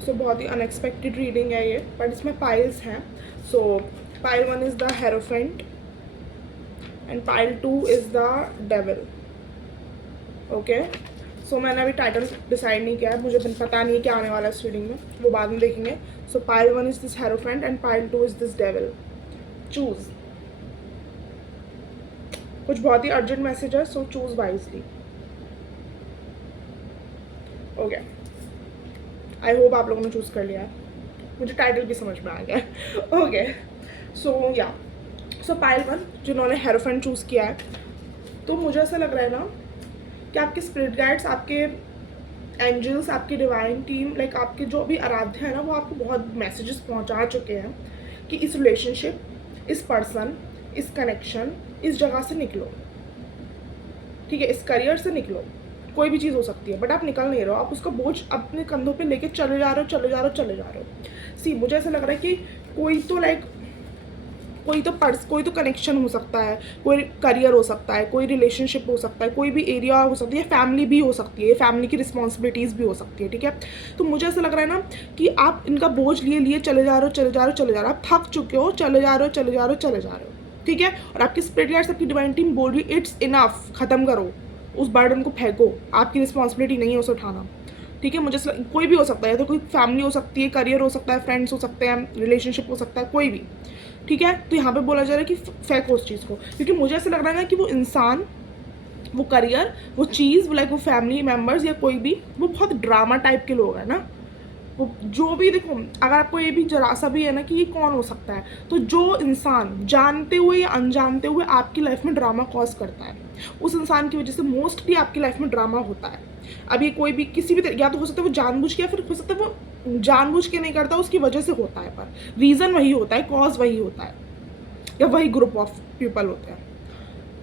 सो बहुत ही unexpected reading है ये, बट इसमें पाइल्स हैं. So pile 1 is the hierophant and pile 2 is the devil. Okay, so मैंने अभी टाइटल डिसाइड नहीं किया है, मुझे पता नहीं है क्या आने वाला है इस रीडिंग में, वो बाद में देखेंगे. सो pile 1 is this hierophant and pile 2 is this devil. Choose. कुछ बहुत ही अर्जेंट मैसेज है, सो choose wisely. Okay, I hope आप लोगों ने चूज़ कर लिया है. मुझे टाइटल भी समझ में आ गया. ओके, सो या सो पाइल 1 जिन्होंने हेरोफेंट चूज़ किया है, तो मुझे ऐसा लग रहा है ना कि आपके स्पिरिट गाइड्स, आपके एंजल्स, आपकी डिवाइन टीम, लाइक आपके जो भी आराध्य हैं ना, वो आपको बहुत मैसेजेस पहुंचा चुके हैं कि इस रिलेशनशिप, इस पर्सन, इस कनेक्शन, इस जगह से निकलो. ठीक है, इस करियर से निकलो. कोई भी चीज़ हो सकती है, बट आप निकल नहीं रहे हो. आप उसका बोझ अपने कंधों पे लेके चले जा रहे हो, चले जा रहे हो, चले जा रहे हो. सी, मुझे ऐसा लग रहा है कि कोई तो लाइक कोई तो कनेक्शन हो सकता है, कोई करियर हो सकता है, कोई रिलेशनशिप हो सकता है, कोई भी एरिया हो सकती है, फैमिली भी हो सकती है, फैमिली की रिस्पॉन्सिबिलिटीज़ भी हो सकती है. ठीक है, तो मुझे ऐसा लग रहा है ना कि आप इनका बोझ लिए लिए चले जा रहे हो, चले जा रहे हो, चले जा रहे हो. आप थक चुके हो, चले जा रहे हो, चले जा रहे हो, चले जा रहे हो. ठीक है, और आपकी स्पिरिट गाइड्स, आपकी डिवाइन टीम बोल रही है इट्स इनफ, ख़त्म करो, उस बर्डन को फेंको, आपकी रिस्पॉन्सिबिलिटी नहीं है उसे उठाना. ठीक है, मुझे कोई भी हो सकता है, तो कोई फैमिली हो सकती है, करियर हो सकता है, फ्रेंड्स हो सकते हैं, रिलेशनशिप हो सकता है, कोई भी. ठीक है, तो यहाँ पे बोला जा रहा है कि फेंको उस चीज़ को, क्योंकि मुझे ऐसा लग रहा है ना कि वो इंसान, वो करियर, वो चीज़, वो लाइक वो फैमिली मेम्बर्स या कोई भी, वो बहुत ड्रामा टाइप के लोग हैं ना. वो जो भी, देखो, अगर आपको ये भी जरा सा भी है ना कि ये कौन हो सकता है, तो जो इंसान जानते हुए या अनजानते हुए आपकी लाइफ में ड्रामा कॉज करता है, उस इंसान की वजह से मोस्टली आपकी लाइफ में ड्रामा होता है. अब ये कोई भी किसी भी या तो हो सकता है वो जानबूझ के, या फिर हो सकता है वो जानबूझ के नहीं करता, उसकी वजह से होता है, पर रीज़न वही होता है, कॉज वही होता है, या वही ग्रुप ऑफ पीपल होते हैं.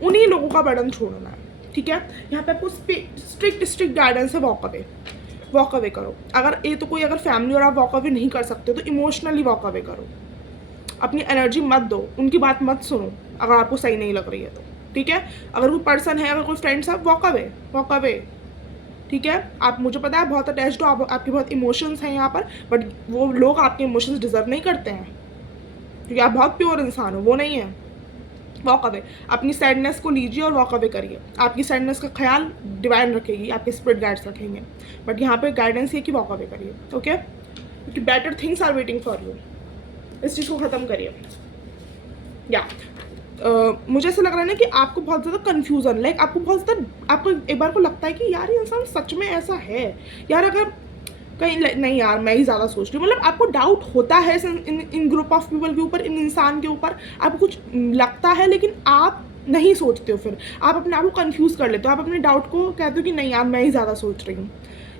उन्हीं लोगों का बर्डन छोड़ना है. ठीक है, यहाँ पे आपको स्ट्रिक्ट गाइडेंस है, वॉक अवे करो. अगर ये तो कोई अगर फैमिली और आप वॉक अवे नहीं कर सकते तो इमोशनली वॉक अवे करो. अपनी एनर्जी मत दो, उनकी बात मत सुनो अगर आपको सही नहीं लग रही है तो. ठीक है, अगर कोई पर्सन है, अगर कोई फ्रेंड्स है, वॉक अवे. ठीक है, आप, मुझे पता है बहुत अटैच्ड हो, आपके बहुत इमोशंस हैं यहाँ पर, बट वो लोग आपके इमोशंस डिजर्व नहीं करते हैं, क्योंकि आप बहुत प्योर इंसान हो, वो नहीं है. Walk away. अपनी सैडनेस को लीजिए और वॉक अवे करिए. आपकी सैडनेस का ख्याल डिवाइन रखेगी, आपके स्पिरिट गाइड्स रखेंगे, बट यहाँ पे गाइडेंस ये कि वॉक अवे करिए. ओके, क्योंकि better things are waiting for you. इस चीज़ को ख़त्म करिए. या मुझे ऐसा लग रहा है ना कि आपको बहुत ज़्यादा कन्फ्यूज़न, लाइक आपको बहुत ज़्यादा, आपको एक बार को लगता है कि यार ये इंसान सच में ऐसा है, यार अगर कहीं नहीं यार मैं ही ज़्यादा सोच रही हूँ, मतलब आपको डाउट होता है इन ग्रुप ऑफ पीपल के ऊपर, इन इंसान के ऊपर आपको कुछ लगता है, लेकिन आप नहीं सोचते हो, फिर आप अपने आप को कन्फ्यूज़ कर लेते हो, आप अपने डाउट को कहते हो कि नहीं यार मैं ही ज़्यादा सोच रही हूँ.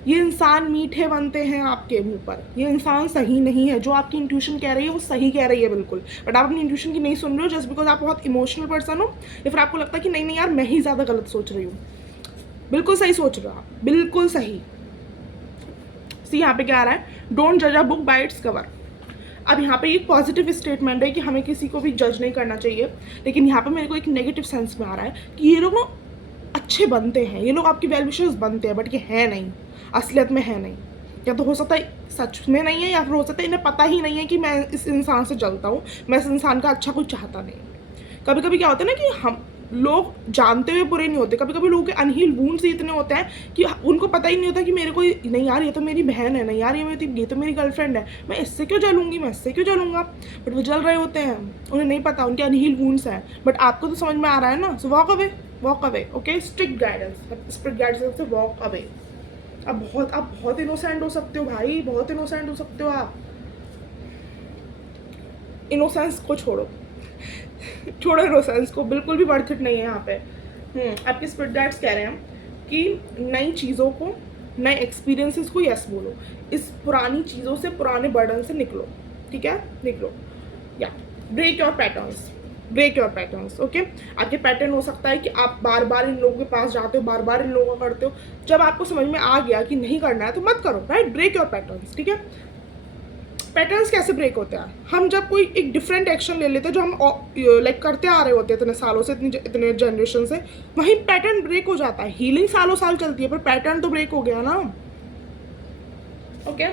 ये इंसान मीठे बनते हैं आपके मुंह पर, ये इंसान सही नहीं है, जो आपकी इंट्यूशन कह रही है वो सही कह रही है बिल्कुल, बट आप अपनी इंट्यूशन की नहीं सुन रहे हो जस्ट बिकॉज आप बहुत इमोशनल पर्सन हो, या फिर आपको लगता है कि नहीं यार मैं ही ज़्यादा गलत सोच रही हूँ. बिल्कुल सही सोच रहे हो आप, बिल्कुल सही. सी, यहाँ पे क्या आ रहा है, डोंट जज a book by its cover. अब यहाँ पे एक पॉजिटिव स्टेटमेंट है कि हमें किसी को भी जज नहीं करना चाहिए, लेकिन यहाँ पे मेरे को एक नेगेटिव सेंस में आ रहा है कि ये लोग ना अच्छे बनते हैं, ये लोग आपकी वेल विशर्स बनते हैं, बट ये है नहीं, असलियत में है नहीं. या तो हो सकता है सच में नहीं है, या फिर हो सकता है इन्हें पता ही नहीं है कि मैं इस इंसान से जलता हूँ, मैं इस इंसान का अच्छा कुछ चाहता नहीं. कभी कभी क्या होता है ना कि हम लोग जानते हुए बुरे नहीं होते, कभी कभी लोगों के अनहील वुंड्स ही इतने होते हैं कि उनको पता ही नहीं होता कि मेरे को, नहीं यार ये तो मेरी बहन है, नहीं यार ये तो मेरी गर्लफ्रेंड है, मैं इससे क्यों जलूंगी, मैं इससे क्यों जलूंगा, बट वो जल रहे होते हैं, उन्हें नहीं पता उनके अनहील वुंड्स हैं, बट आपको तो समझ में आ रहा है ना. So walk away. Okay, strict guidance, strict guidance से वॉक अवे. आप बहुत इनोसेंट हो सकते हो भाई, बहुत इनोसेंट हो सकते हो आप. इनोसेंस को छोड़ो इनोसेंस को, बिल्कुल भी वर्थ इट नहीं है यहाँ पे. आपके स्पिरिट गाइड्स कह रहे हैं कि नई चीज़ों को, नए एक्सपीरियंसेस को यस बोलो. इस पुरानी चीज़ों से, पुराने बर्डन से निकलो. ठीक है, निकलो. या ब्रेक योर पैटर्न्स. ओके, आपके पैटर्न हो सकता है कि आप बार बार इन लोगों के पास जाते हो, बार बार इन लोगों का करते हो. जब आपको समझ में आ गया कि नहीं करना है तो मत करो, राइट. Break your patterns. ठीक है, पैटर्न्स कैसे ब्रेक होते हैं, हम जब कोई एक डिफरेंट एक्शन ले लेते हैं जो हम लाइक करते आ रहे होते हैं इतने सालों से, इतने जनरेशन से, वहीं पैटर्न ब्रेक हो जाता है. हीलिंग सालों साल चलती है, पर पैटर्न तो ब्रेक हो गया ना. ओके,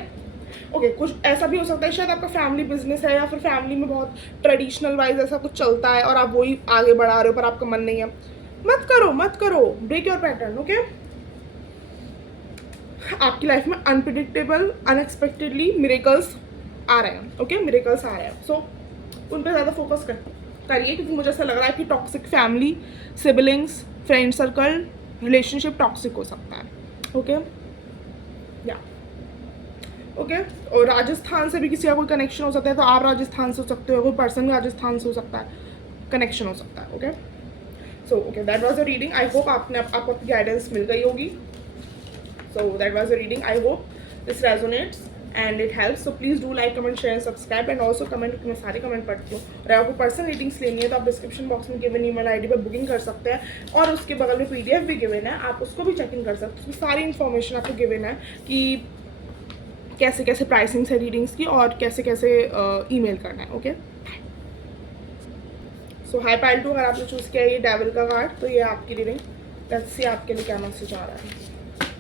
ओके, कुछ ऐसा भी हो सकता है शायद आपका फैमिली बिजनेस है या फिर फैमिली में बहुत ट्रेडिशनल वाइज ऐसा कुछ चलता है और आप वही आगे बढ़ा रहे हो पर आपका मन नहीं है। मत करो, ब्रेक योर पैटर्न। ओके, आपकी लाइफ में अनप्रिडिक्टेबल, अनएक्सपेक्टेडली मिरेकल्स आ रहे हैं। ओके, मिरेकल्स आ रहे हैं, सो उन पर ज़्यादा फोकस करिए, क्योंकि मुझे ऐसा लग रहा है कि toxic family, siblings, friend circle, relationship toxic हो सकता है। ओके या ओके, और राजस्थान से भी किसी का कोई कनेक्शन हो सकता है, तो आप राजस्थान से हो सकते हो, कोई पर्सन राजस्थान से हो सकता है, कनेक्शन हो सकता है। Okay, so okay, that was a reading. I hope आपको गाइडेंस मिल गई होगी। So that was a reading. I hope this resonates and it helps. So please do like, comment, share, subscribe and also comment, क्योंकि मैं सारे comment पढ़ती हूँ। और आपको पर्सनल रीडिंग्स लेनी है तो आप डिस्क्रिप्शन बॉक्स में गिवन ईमेल आईडी पर बुकिंग कर सकते हैं, और उसके बगल में PDF भी गिवन है, आप उसको भी चेक इन कर सकते हैं। उसमें सारी इन्फॉर्मेशन आपको गिवन है कि कैसे कैसे प्राइसिंग्स है रीडिंग्स की और कैसे कैसे ईमेल करना है। ओके, सो हाई पाइल 2, अगर आपने चूज़ किया ये डेविल का कार्ड, तो ये आपकी रीडिंग, लेट्स सी आपके लिए क्या मैसेज आ रहा है।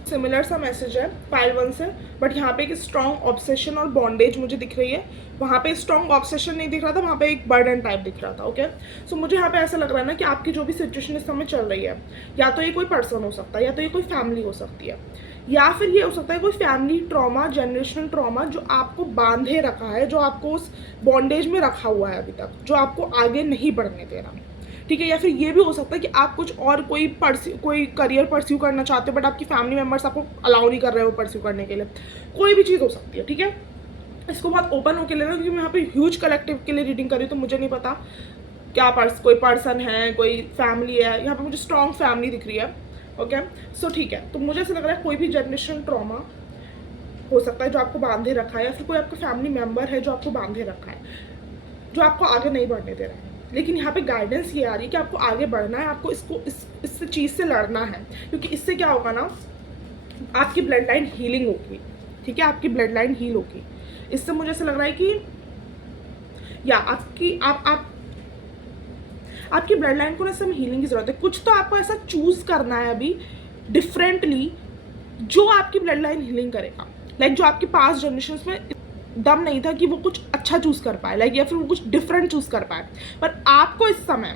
सिमिलर सा मैसेज है पाइल 1 से, बट यहाँ पे एक स्ट्रॉन्ग ऑब्सेशन और बॉन्डेज मुझे दिख रही है। वहाँ पे स्ट्रॉन्ग ऑब्सेशन नहीं दिख रहा था, वहाँ पे एक बर्डन टाइप दिख रहा था। ओके, सो मुझे यहाँ पे ऐसा लग रहा है ना कि आपकी जो भी सिचुएशन इस समय चल रही है, या तो ये कोई पर्सन हो सकता है, या तो ये कोई फैमिली हो सकती है, या फिर ये हो सकता है कोई फैमिली ट्रॉमा, जनरेशनल ट्रॉमा जो आपको बांधे रखा है, जो आपको उस बॉन्डेज में रखा हुआ है अभी तक, जो आपको आगे नहीं बढ़ने दे रहा। ठीक है, या फिर ये भी हो सकता है कि आप कुछ और कोई करियर परस्यू करना चाहते हो, बट आपकी फैमिली मेम्बर्स आपको अलाउ नहीं कर रहे हो परस्यू करने के लिए। कोई भी चीज़ हो सकती है। ठीक है, इसको बहुत ओपन होकर लेना, क्योंकि मैं यहाँ पे ह्यूज कलेक्टिव के लिए रीडिंग कर रही हूँ, तो मुझे नहीं पता क्या कोई पर्सन है, कोई फैमिली है। यहाँ पे मुझे स्ट्रॉन्ग फैमिली दिख रही है। ओके, सो ठीक है, तो मुझे ऐसा लग रहा है कोई भी जनरेशन ट्रॉमा हो सकता है जो आपको बांधे रखा है, या फिर कोई आपका फैमिली मेम्बर है जो आपको बांधे रखा है, जो आपको आगे नहीं बढ़ने दे रहा है। लेकिन यहाँ पे गाइडेंस ये आ रही है कि आपको आगे बढ़ना है, आपको इस चीज़ से लड़ना है, क्योंकि इससे क्या होगा ना, आपकी ब्लड लाइन हीलिंग होगी। ठीक है, आपकी ब्लड लाइन हील होगी। इससे मुझे ऐसा लग रहा है कि या आपकी ब्लड लाइन को ना सब हीलिंग की ज़रूरत है। कुछ तो आपको ऐसा चूज़ करना है अभी डिफरेंटली, जो आपकी ब्लड लाइन हीलिंग करेगा। लाइक जो आपके पास जनरेशन में दम नहीं था कि वो कुछ अच्छा चूज़ कर पाए, लाइक या फिर वो कुछ डिफरेंट चूज़ कर पाए, पर आपको इस समय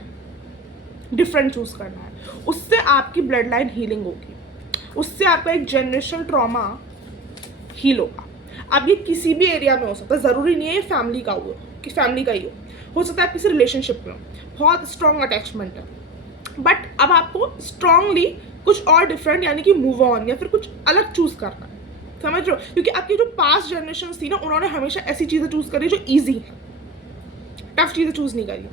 डिफरेंट चूज़ करना है। उससे आपकी ब्लड लाइन हीलिंग होगी, उससे आपका एक जनरेशनल ट्रॉमा हील होगा। अब ये किसी भी एरिया में हो सकता है, ज़रूरी नहीं है ये फैमिली का ही हो सकता है आप किसी रिलेशनशिप में हो, बहुत स्ट्रॉन्ग अटैचमेंट है, बट अब आपको स्ट्रांगली कुछ और डिफरेंट, यानी कि मूव ऑन या फिर कुछ अलग चूज़ करना है। समझ रहे हो, क्योंकि आपकी जो पास्ट जनरेशन थी ना, उन्होंने हमेशा ऐसी चीज़ें चूज़ करी जो ईजी है, टफ चीज़ें चूज़ नहीं करी।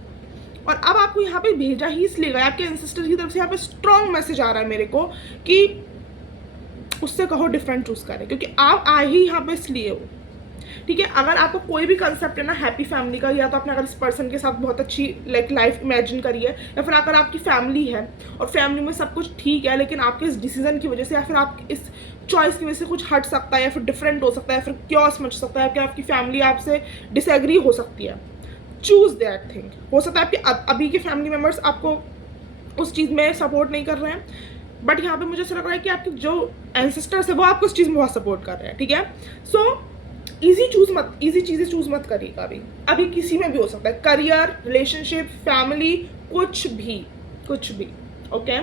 और अब आपको यहाँ पे भेजा ही इसलिए गया, आपके एंसेस्टर की तरफ से यहाँ पे स्ट्रॉन्ग मैसेज आ रहा है मेरे को कि उससे कहो डिफरेंट चूज़ करें, क्योंकि आप आए ही यहाँ पे इसलिए हो। ठीक है, अगर आपको कोई भी कंसेप्ट है ना हैप्पी फैमिली का, या तो आपने अगर इस पर्सन के साथ बहुत अच्छी लाइफ इमेजिन करी है, या फिर अगर आपकी फैमिली है और फैमिली में सब कुछ ठीक है, लेकिन आपके इस डिसीजन की वजह से या फिर आप इस चॉइस की वजह से कुछ हट सकता है, या फिर डिफरेंट हो सकता है, या फिर क्योस मच सकता है कि आपकी फैमिली आपसे डिसएग्री हो सकती है। Choose that thing. हो सकता है आपके अभी के फैमिली मेम्बर्स आपको उस चीज़ में सपोर्ट नहीं कर रहे हैं, बट यहाँ पे मुझे ऐसा लग रहा है कि आपके जो एंसेस्टर्स है वो आपको उस चीज़ में बहुत सपोर्ट कर रहे हैं। ठीक है, सो इजी चीज़ें चूज़ मत करिएगा अभी किसी में भी हो सकता है, करियर, रिलेशनशिप, फैमिली, कुछ भी। ओके,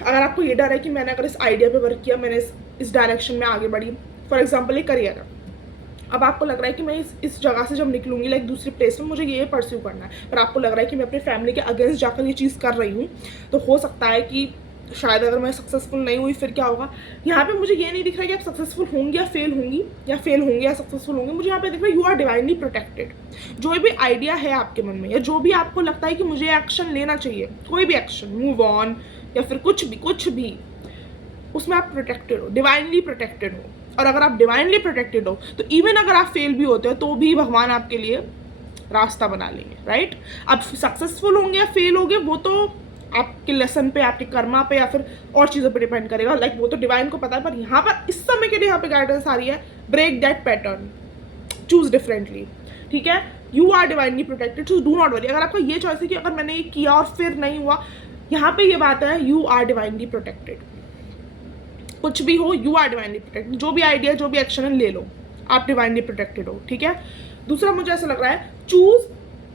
अगर आपको ये डर है कि मैंने अगर इस आइडिया पे वर्क किया, मैंने इस डायरेक्शन में आगे बढ़ी, फॉर एग्जांपल ये करियर है, अब आपको लग रहा है कि मैं इस जगह से जब निकलूंगी लाइक दूसरी प्लेस में, मुझे ये परस्यू करना है, पर आपको लग रहा है कि मैं अपनी फैमिली के अगेंस्ट जाकर ये चीज़ कर रही हूँ, तो हो सकता है कि शायद अगर मैं सक्सेसफुल नहीं हुई फिर क्या होगा। यहाँ पे मुझे ये नहीं दिख रहा कि आप सक्सेसफुल होंगे या फेल होंगी, या सक्सेसफुल होंगे। मुझे यहाँ पे दिख रहा है यू आर डिवाइनली प्रोटेक्टेड। जो भी आइडिया है आपके मन में, या जो भी आपको लगता है कि मुझे एक्शन लेना चाहिए, कोई भी एक्शन, मूव ऑन या फिर कुछ भी, उसमें आप प्रोटेक्टेड हो, डिवाइनली प्रोटेक्टेड हो। और अगर आप डिवाइनली प्रोटेक्टेड हो तो इवन अगर आप फेल भी होते हो तो भी भगवान आपके लिए रास्ता बना लेंगे, राइट। अब सक्सेसफुल होंगे या फेल होंगे वो तो आपके लेसन पे, आपके कर्मा पे, या फिर और चीज़ों पे डिपेंड करेगा, लाइक वो तो डिवाइन को पता है। पर यहाँ पर इस समय के लिए यहाँ पे गाइडेंस आ रही है, break that pattern, choose differently. ठीक है, you are divinely protected, so do not worry. अगर आपका ये चॉइस है कि अगर मैंने ये किया और फिर नहीं हुआ, यहाँ पे ये बात है यू आर डिवाइनली प्रोटेक्टेड। कुछ भी हो, यू आर डिवाइनली प्रोटेक्टेड। जो भी आइडिया, जो भी एक्शन है, ले लो, आप डिवाइनली प्रोटेक्टेड हो, ठीक है। दूसरा मुझे ऐसा लग रहा है, चूज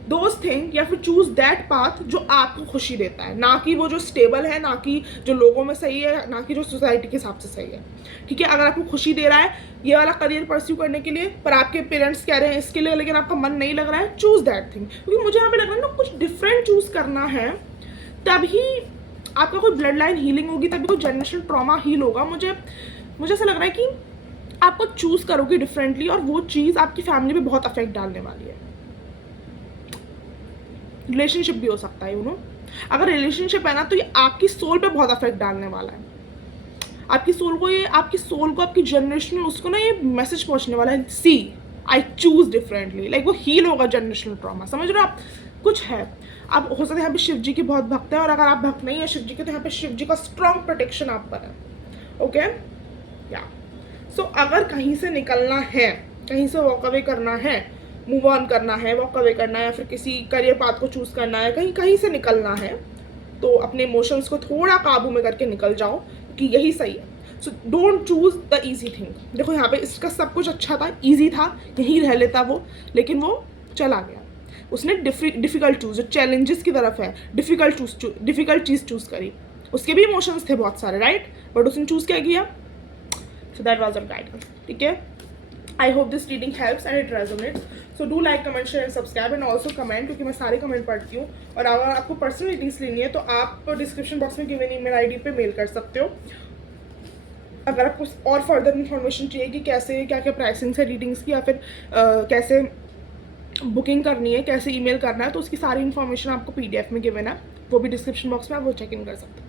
दोज थिंग या फिर चूज दैट पाथ जो आपको खुशी देता है, ना कि वो जो स्टेबल है, ना कि जो लोगों में सही है, ना कि जो सोसाइटी के हिसाब से सही है, ठीक है। अगर आपको खुशी दे रहा है ये वाला करियर परस्यू करने के लिए, पर आपके पेरेंट्स कह रहे हैं इसके लिए, लेकिन आपका मन नहीं लग रहा है, चूज दैट थिंग। क्योंकि मुझे यहाँ पे लग रहा है ना, कुछ डिफरेंट चूज करना है, तभी आपका कोई ब्लड लाइन हीलिंग होगी, तभी कोई जनरेशनल ट्रॉमा हील होगा। मुझे ऐसा लग रहा है कि आपको चूज करोगे डिफरेंटली, और वो चीज़ आपकी फैमिली पे बहुत अफेक्ट डालने वाली है। रिलेशनशिप भी हो सकता है, यू नो, अगर रिलेशनशिप है ना, तो ये आपकी सोल पे बहुत अफेक्ट डालने वाला है। आपकी सोल को, आपकी जनरेशन में उसको ना ये मैसेज पहुंचने वाला है, सी आई चूज डिफरेंटली, लाइक वो हील होगा जनरेशनल ट्रॉमा, समझ रहे हो आप। कुछ है, आप हो सकता है यहाँ पे शिव जी के बहुत भक्त हैं, और अगर आप भक्त नहीं है शिव जी के, तो यहाँ पे शिव जी का स्ट्रॉन्ग प्रोटेक्शन आप पर है, ओके या। सो अगर कहीं से निकलना है, कहीं से वॉक अवे करना है, मूव ऑन करना है, वॉक अवे करना है, या फिर किसी करियर पाथ को चूज करना है, कहीं से निकलना है, तो अपने इमोशंस को थोड़ा काबू में करके निकल जाओ, कि यही सही है। So don't choose the easy thing. देखो यहाँ पे इसका सब कुछ अच्छा था, ईजी था, यहीं रह लेता वो, लेकिन वो चला गया। उसने डिफ़िकल्ट चूज, जो चैलेंजेस की तरफ है, डिफ़िकल्ट चीज़ चूज़ करी। उसके भी इमोशंस थे बहुत सारे, राइट, बट उसने चूज़ क्या किया? So that was a guidance, ठीक है। I hope this reading helps and it resonates. So do like, comment, share and subscribe, and also comment, क्योंकि मैं सारे कमेंट पढ़ती हूँ। और अगर आपको पर्सनल रीडिंग्स लेनी है, तो आप डिस्क्रिप्शन बॉक्स में गिवन ईमेल आईडी पे मेल कर सकते हो। अगर आपको और फर्दर इन्फॉर्मेशन चाहिए कि कैसे क्या क्या प्राइसिंग्स है रीडिंग्स की, या फिर कैसे बुकिंग करनी है, कैसे ईमेल करना है, तो उसकी सारी इन्फॉर्मेशन आपको PDF में गिवन है, वो भी डिस्क्रिप्शन बॉक्स में आप वो चेक इन कर सकते हैं।